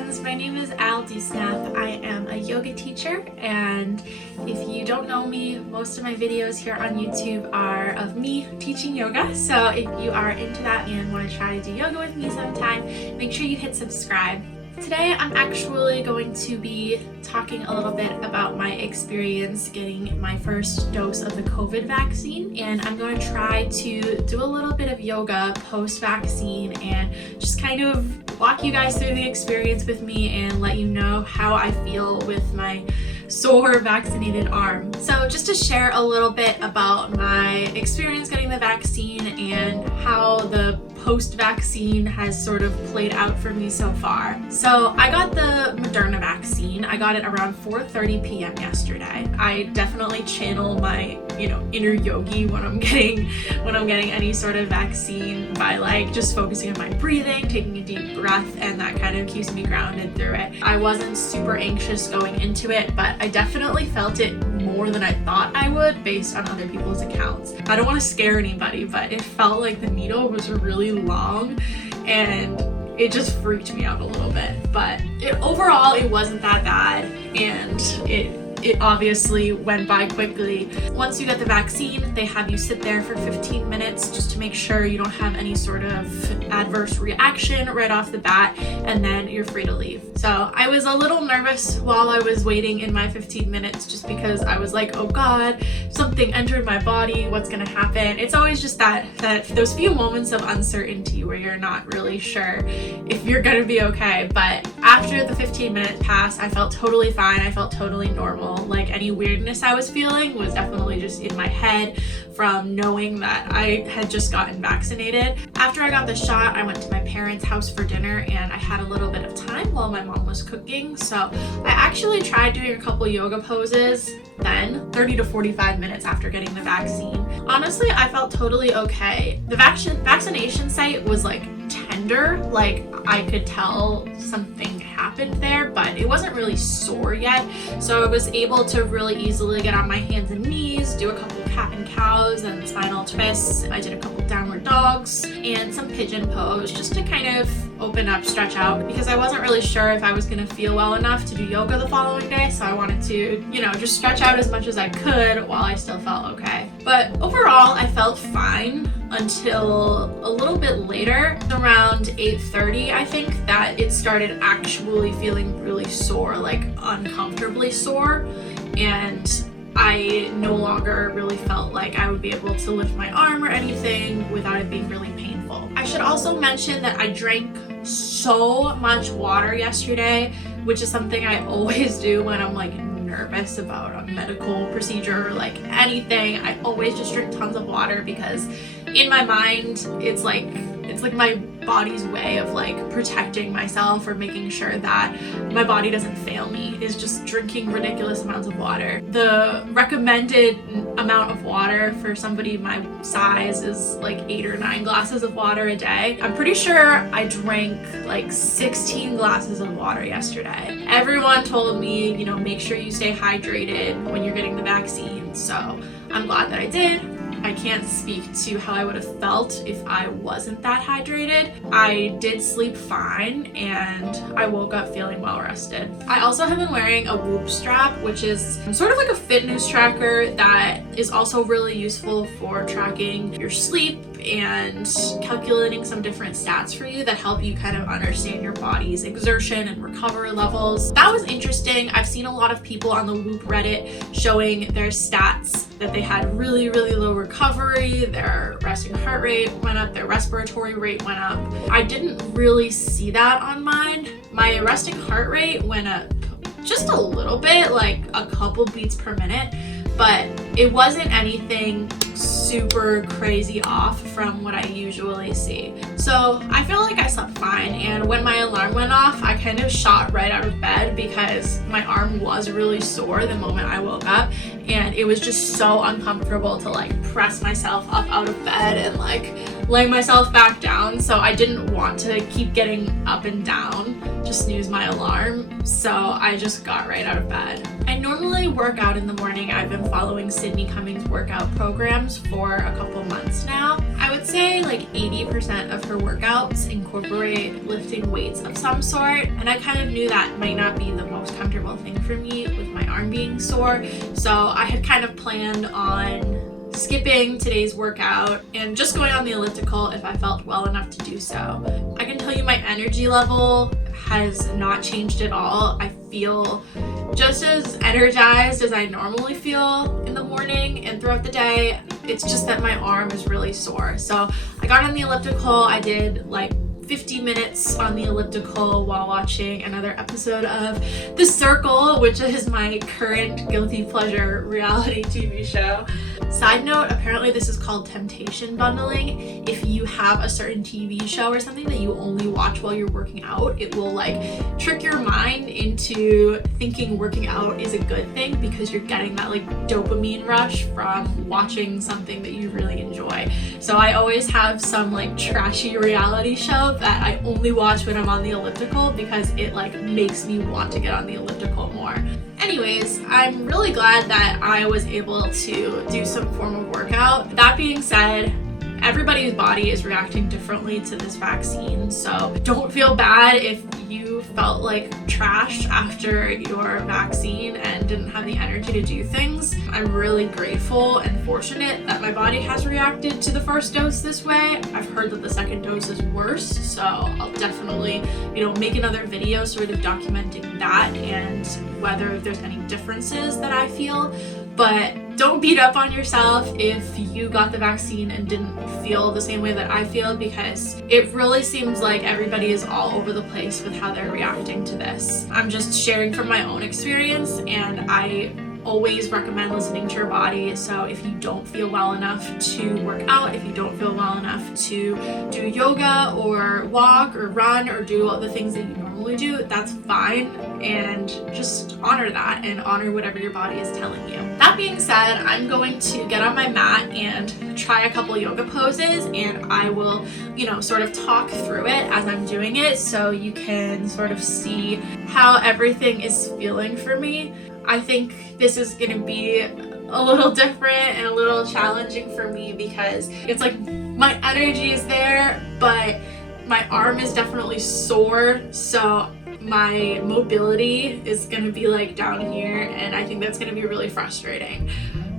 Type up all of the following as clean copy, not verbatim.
friends, my name is Al Snap. I am a yoga teacher, and if you don't know me, most of my videos here on YouTube are of me teaching yoga. So if you are into that and want to try to do yoga with me sometime, make sure you hit subscribe. Today I'm actually going to be talking a little bit about my experience getting my first dose of the COVID vaccine, and I'm going to try to do a little bit of yoga post-vaccine and just kind of walk you guys through the experience with me and let you know how I feel with my sore vaccinated arm. So just to share a little bit about my experience getting the vaccine and how the post-vaccine has sort of played out for me so far. So I got the Moderna vaccine. I got it around 4:30 p.m. yesterday. I definitely channel my, inner Yogi when I'm getting any sort of vaccine by just focusing on my breathing, taking a deep breath, and that kind of keeps me grounded through it. I wasn't super anxious going into it, but I definitely felt it more than I thought I would based on other people's accounts. I don't want to scare anybody, but it felt like the needle was really long and it just freaked me out a little bit. But overall it wasn't that bad, and it obviously went by quickly. Once you get the vaccine, they have you sit there for 15 minutes just to make sure you don't have any sort of adverse reaction right off the bat, and then you're free to leave. So I was a little nervous while I was waiting in my 15 minutes just because I was like, oh God, something entered my body, what's gonna happen? It's always just that those few moments of uncertainty where you're not really sure if you're gonna be okay. But after the 15 minutes passed, I felt totally fine. I felt totally normal. Like any weirdness I was feeling was definitely just in my head from knowing that I had just gotten vaccinated. After I got the shot, I went to my parents' house for dinner, and I had a little bit of time while my mom was cooking. So I actually tried doing a couple yoga poses then, 30 to 45 minutes after getting the vaccine. Honestly, I felt totally okay. The vaccination site was tender, I could tell something happened there, but it wasn't really sore yet. So I was able to really easily get on my hands and knees, do a couple cat and cows and spinal twists. I did a couple downward dogs and some pigeon pose just to kind of open up, stretch out, because I wasn't really sure if I was going to feel well enough to do yoga the following day. So I wanted to, just stretch out as much as I could while I still felt okay. But overall, I felt fine until a little bit later, around 8:30, I think, that it started actually feeling really sore, uncomfortably sore, and I no longer really felt like I would be able to lift my arm or anything without it being really painful. I should also mention that I drank so much water yesterday, which is something I always do when I'm nervous about a medical procedure or anything. I always just drink tons of water because in my mind it's like my body's way of protecting myself or making sure that my body doesn't fail me is just drinking ridiculous amounts of water. The recommended amount of water for somebody my size is 8 or 9 glasses of water a day. I'm pretty sure I drank 16 glasses of water yesterday. Everyone told me, make sure you stay hydrated when you're getting the vaccine, so I'm glad that I did. I can't speak to how I would have felt if I wasn't that hydrated. I did sleep fine, and I woke up feeling well rested. I also have been wearing a Whoop strap, which is sort of like a fitness tracker that is also really useful for tracking your sleep and calculating some different stats for you that help you kind of understand your body's exertion and recovery levels. That was interesting. I've seen a lot of people on the Whoop Reddit showing their stats that they had really, really low recovery, their resting heart rate went up, their respiratory rate went up. I didn't really see that on mine. My resting heart rate went up just a little bit, a couple beats per minute, but it wasn't anything super crazy off from what I usually see. So I feel like I slept fine, and when my alarm went off, I kind of shot right out of bed because my arm was really sore the moment I woke up, and it was just so uncomfortable to press myself up out of bed and lay myself back down. So I didn't want to keep getting up and down to snooze my alarm, so I just got right out of bed. I normally work out in the morning. I've been following Sydney Cummings workout programs for a couple months now. I would would say like 80% of her workouts incorporate lifting weights of some sort, and I kind of knew that might not be the most comfortable thing for me with my arm being sore, so I had kind of planned on skipping today's workout and just going on the elliptical if I felt well enough to do so. I can tell you my energy level has not changed at all. I feel just as energized as I normally feel in the morning and throughout the day. It's just that my arm is really sore. So I got on the elliptical. I did like 50 minutes on the elliptical while watching another episode of The Circle, which is my current guilty pleasure reality TV show. Side note, apparently this is called temptation bundling. If you have a certain TV show or something that you only watch while you're working out, it will like trick your mind into thinking working out is a good thing because you're getting that like dopamine rush from watching something that you really enjoy. So I always have some like trashy reality show that I only watch when I'm on the elliptical because it like makes me want to get on the elliptical more. Anyways, I'm really glad that I was able to do some form of workout. That being said, everybody's body is reacting differently to this vaccine, so don't feel bad if you felt like trash after your vaccine and didn't have the energy to do things. I'm really grateful and fortunate that my body has reacted to the first dose this way. I've heard that the second dose is worse, so I'll definitely, make another video sort of documenting that and whether there's any differences that I feel. But don't beat up on yourself if you got the vaccine and didn't feel the same way that I feel, because it really seems like everybody is all over the place with how they're reacting to this. I'm just sharing from my own experience, and I always recommend listening to your body. So if you don't feel well enough to work out, if you don't feel well enough to do yoga or walk or run or do all the things that you normally do, that's fine, and just honor that and honor whatever your body is telling you. That being said, I'm going to get on my mat and try a couple yoga poses, and I will, sort of talk through it as I'm doing it so you can sort of see how everything is feeling for me. I think this is going to be a little different and a little challenging for me because it's like my energy is there, but my arm is definitely sore, so my mobility is going to be like down here, and I think that's going to be really frustrating.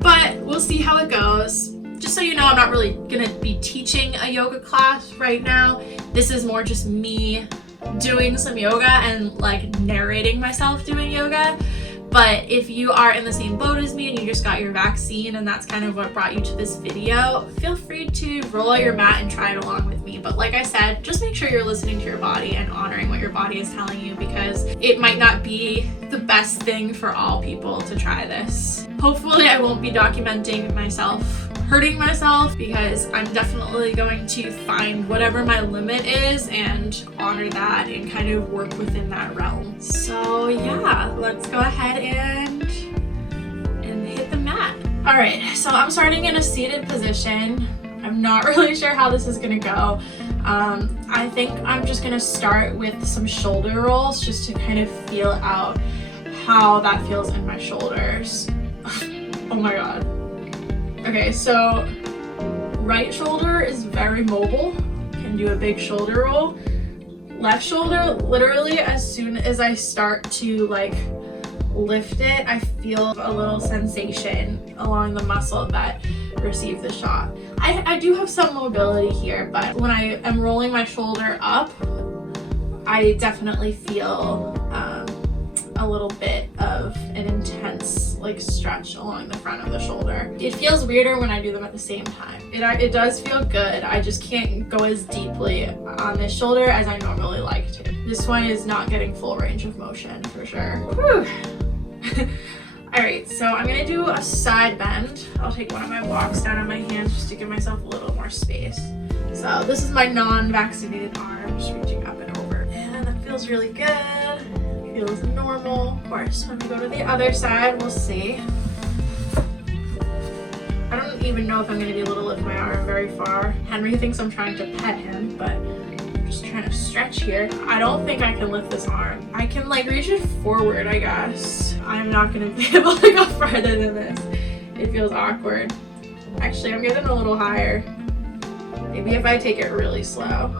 But we'll see how it goes. Just so you know, I'm not really going to be teaching a yoga class right now. This is more just me doing some yoga and like narrating myself doing yoga. But if you are in the same boat as me and you just got your vaccine and that's kind of what brought you to this video, feel free to roll out your mat and try it along with me. But like I said, just make sure you're listening to your body and honoring what your body is telling you, because it might not be the best thing for all people to try this. Hopefully I won't be documenting myself hurting myself, because I'm definitely going to find whatever my limit is and honor that and kind of work within that realm. So yeah, let's go ahead and hit the mat. All right, so I'm starting in a seated position. I'm not really sure how this is gonna go. I think I'm just gonna start with some shoulder rolls just to kind of feel out how that feels in my shoulders. Oh my God. Okay, so right shoulder is very mobile, can do a big shoulder roll. Left shoulder, literally as soon as I start to like lift it, I feel a little sensation along the muscle that received the shot. I do have some mobility here, but when I am rolling my shoulder up, I definitely feel a little bit of an intense like stretch along the front of the shoulder. It feels weirder when I do them at the same time. It does feel good. I just can't go as deeply on this shoulder as I normally like to. This one is not getting full range of motion for sure. Whew. All right, so I'm gonna do a side bend. I'll take one of my blocks down on my hand just to give myself a little more space. So this is my non-vaccinated arm, just reaching up and over. And that feels really good. Feels normal. Of course, when we go to the other side, we'll see. I don't even know if I'm going to be able to lift my arm very far. Henry thinks I'm trying to pet him, but I'm just trying to stretch here. I don't think I can lift this arm. I can like reach it forward, I guess. I'm not going to be able to go farther than this. It feels awkward. Actually, I'm getting a little higher. Maybe if I take it really slow.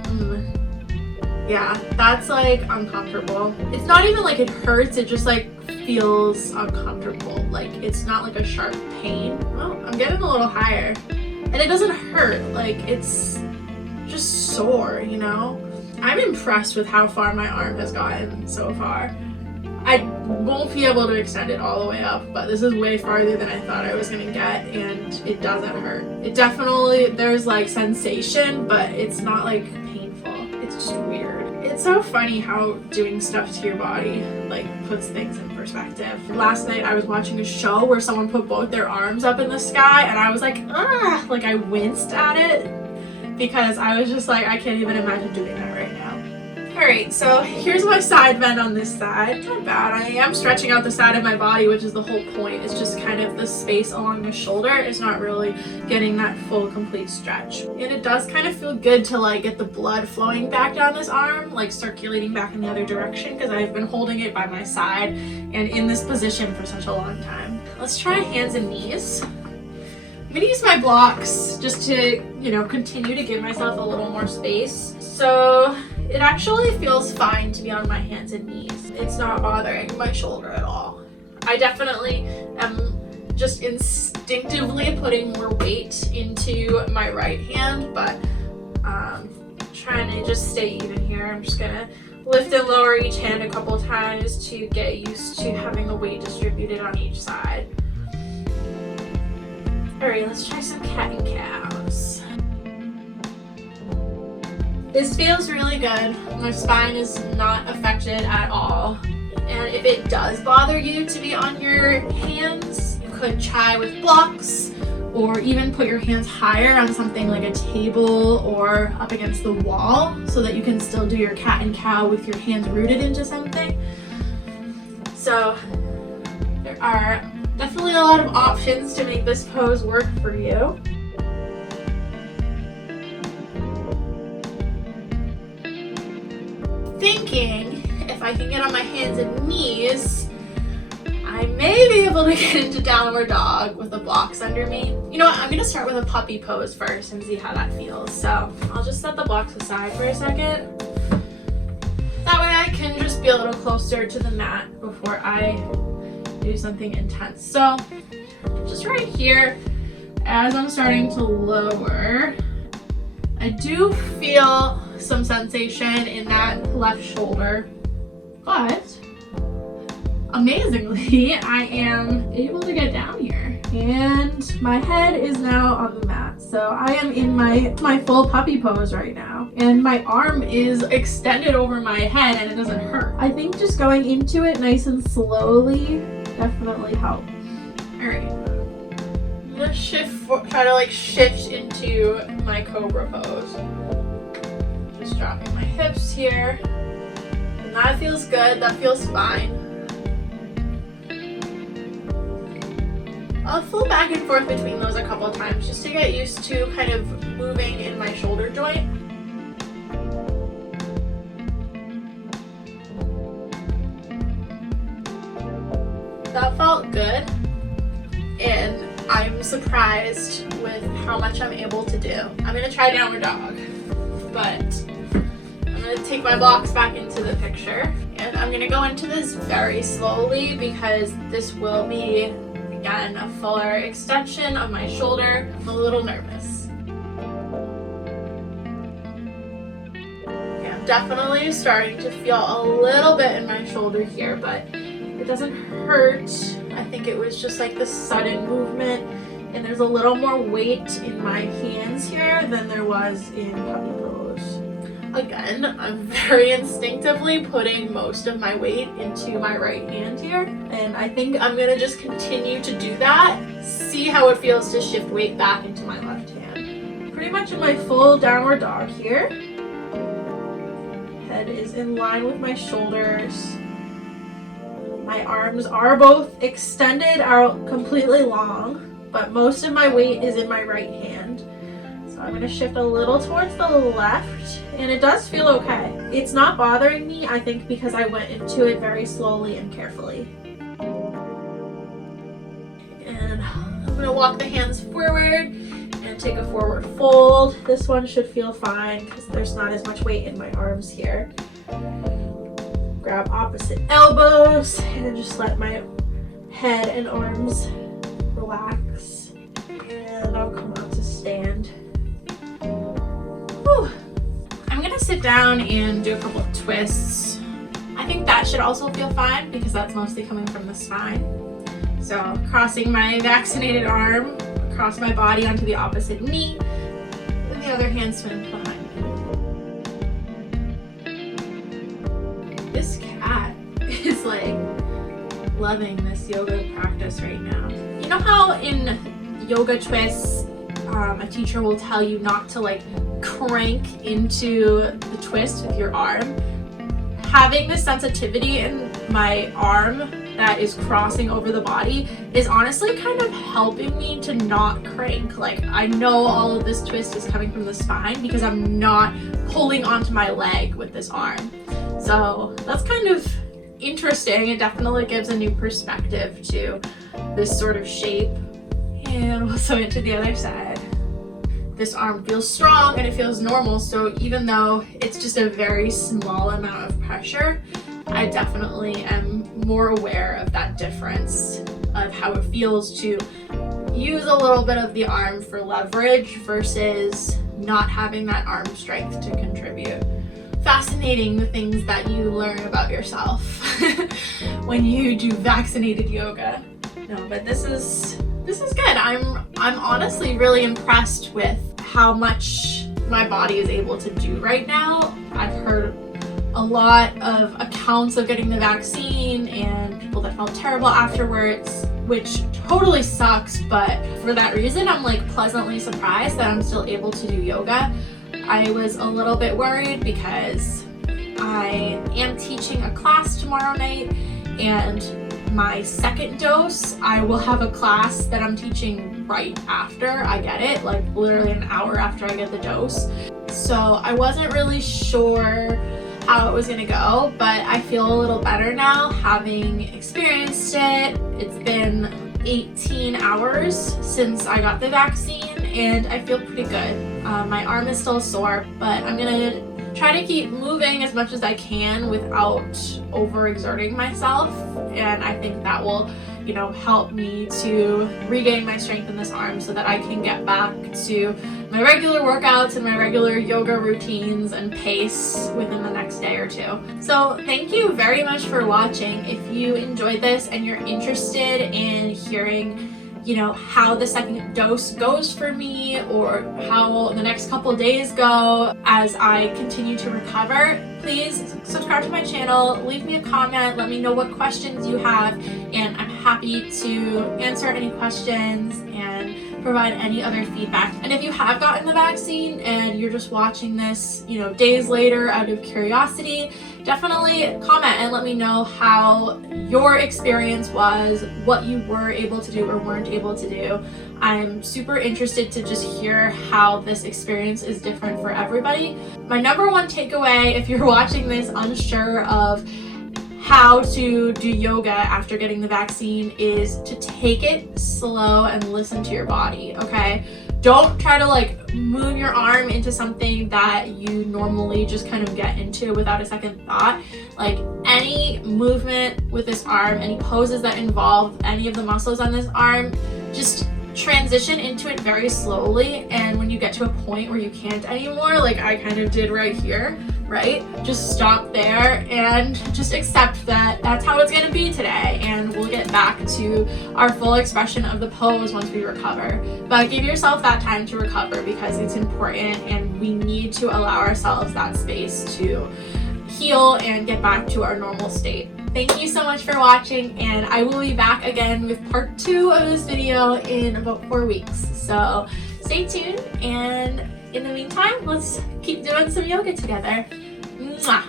Yeah, that's like uncomfortable. It's not even like it hurts, it just like feels uncomfortable. Like it's not like a sharp pain. Oh, I'm getting a little higher. And it doesn't hurt, like it's just sore, you know? I'm impressed with how far my arm has gotten so far. I won't be able to extend it all the way up, but this is way farther than I thought I was gonna get, and it doesn't hurt. It definitely, there's like sensation, but it's not like painful. It's just weird. It's so funny how doing stuff to your body like puts things in perspective. Last night I was watching a show where someone put both their arms up in the sky, and I was like, ah, like I winced at it because I was just like, I can't even imagine doing that right now. Alright, so here's my side bend on this side. Not bad. I am stretching out the side of my body, which is the whole point. It's just kind of the space along the shoulder is not really getting that full, complete stretch. And it does kind of feel good to like get the blood flowing back down this arm, like circulating back in the other direction, because I've been holding it by my side and in this position for such a long time. Let's try hands and knees. I'm gonna use my blocks just to, you know, continue to give myself a little more space. So it actually feels fine to be on my hands and knees. It's not bothering my shoulder at all. I definitely am just instinctively putting more weight into my right hand, but trying to just stay even here. I'm just gonna lift and lower each hand a couple times to get used to having the weight distributed on each side. Alright, let's try some cat and cows. This feels really good. My spine is not affected at all. And if it does bother you to be on your hands, you could try with blocks or even put your hands higher on something like a table or up against the wall so that you can still do your cat and cow with your hands rooted into something. So there are definitely a lot of options to make this pose work for you. Thinking if I can get on my hands and knees, I may be able to get into downward dog with the blocks under me. You know what, I'm gonna start with a puppy pose first and see how that feels. So I'll just set the blocks aside for a second. That way I can just be a little closer to the mat before I do something intense. So just right here, as I'm starting to lower, I do feel some sensation in that left shoulder, but amazingly, I am able to get down here. And my head is now on the mat. So I am in my full puppy pose right now. And my arm is extended over my head and it doesn't hurt. I think just going into it nice and slowly definitely helps. Alright. I'm gonna try to like shift into my cobra pose. Just dropping my hips here. And that feels good, that feels fine. I'll flow back and forth between those a couple of times just to get used to kind of moving in my shoulder joint. That felt good, and I'm surprised with how much I'm able to do. I'm gonna try downward dog, but I'm gonna take my blocks back into the picture, and I'm gonna go into this very slowly because this will be, again, a fuller extension of my shoulder. I'm a little nervous. Okay, I'm definitely starting to feel a little bit in my shoulder here, but it doesn't hurt. I think it was just like the sudden movement, and there's a little more weight in my hands here than there was in puppy pose. Again, I'm very instinctively putting most of my weight into my right hand here, and I think I'm gonna just continue to do that, see how it feels to shift weight back into my left hand. Pretty much in my full downward dog here. Head is in line with my shoulders. My arms are both extended out completely long, but most of my weight is in my right hand. So I'm going to shift a little towards the left, and it does feel okay. It's not bothering me, I think, because I went into it very slowly and carefully. And I'm gonna walk the hands forward and take a forward fold. This one should feel fine because there's not as much weight in my arms here. Grab opposite elbows and just let my head and arms relax. And I'll come out to stand. Whew. I'm gonna sit down and do a couple of twists. I think that should also feel fine because that's mostly coming from the spine. So crossing my vaccinated arm across my body onto the opposite knee, and the other hand swings behind me. This cat is like loving this yoga practice right now. You know how in yoga twists, a teacher will tell you not to like crank into the twist with your arm? Having this sensitivity in my arm that is crossing over the body is honestly kind of helping me to not crank. Like, I know all of this twist is coming from the spine because I'm not pulling onto my leg with this arm. So that's kind of interesting. It definitely gives a new perspective to this sort of shape. And also into the other side. This arm feels strong and it feels normal, so even though it's just a very small amount of pressure, I definitely am more aware of that difference of how it feels to use a little bit of the arm for leverage versus not having that arm strength to contribute. Fascinating, the things that you learn about yourself when you do vaccinated yoga. No, but this is good. I'm honestly really impressed with how much my body is able to do right now. I've heard a lot of accounts of getting the vaccine and people that felt terrible afterwards, which totally sucks, but for that reason I'm like pleasantly surprised that I'm still able to do yoga. I was a little bit worried because I am teaching a class tomorrow night, and my second dose, I will have a class that I'm teaching right after I get it, like literally an hour after I get the dose. So I wasn't really sure how it was gonna go, but I feel a little better now having experienced it. It's been 18 hours since I got the vaccine and I feel pretty good. My arm is still sore, but I'm gonna try to keep moving as much as I can without overexerting myself, and I think that will, help me to regain my strength in this arm so that I can get back to my regular workouts and my regular yoga routines and pace within the next day or two. So thank you very much for watching. If you enjoyed this and you're interested in hearing how the second dose goes for me, or how the next couple days go as I continue to recover, please subscribe to my channel, leave me a comment, let me know what questions you have, and I'm happy to answer any questions and provide any other feedback. And if you have gotten the vaccine and you're just watching this, days later out of curiosity, definitely comment and let me know how your experience was, what you were able to do or weren't able to do. I'm super interested to just hear how this experience is different for everybody. My number one takeaway, if you're watching this unsure of how to do yoga after getting the vaccine, is to take it slow and listen to your body, okay? Don't try to move your arm into something that you normally just kind of get into without a second thought. Any movement with this arm, any poses that involve any of the muscles on this arm, just transition into it very slowly, and when you get to a point where you can't anymore, like I kind of did right here, right? Just stop there and just accept that that's how it's going to be today, and we'll get back to our full expression of the pose once we recover. But give yourself that time to recover because it's important, and we need to allow ourselves that space to heal and get back to our normal state. Thank you so much for watching, and I will be back again with part 2 of this video in about 4 weeks. So stay tuned, and in the meantime, let's keep doing some yoga together. Mwah!